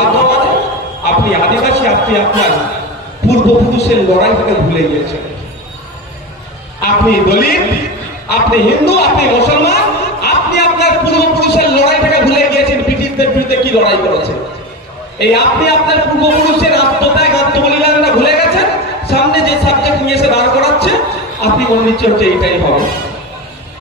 দুর্ভাগ্যবাদী, আপনি আদিবাসী, আপনি আপনার পূর্বপুরুষের লড়াইটাকে ভুলে গিয়েছেন। আপনি দলিত, আপনি হিন্দু, আপনি মুসলমান, আপনি আপনার পূর্বপুরুষের লড়াইটাকে ভুলে গিয়েছেন। ব্রিটিশদের বিরুদ্ধে কি লড়াই করেছেন, এই আপনি আপনার পূর্বপুরুষের আত্মত্যাগ আত্মবলিদানটা ভুলে গেছেন। সামনে যে সাবজেক্ট নিয়ে এসে দাঁড় করাচ্ছে আপনি মনে নিচ্ছে হচ্ছে এইটাই হবে।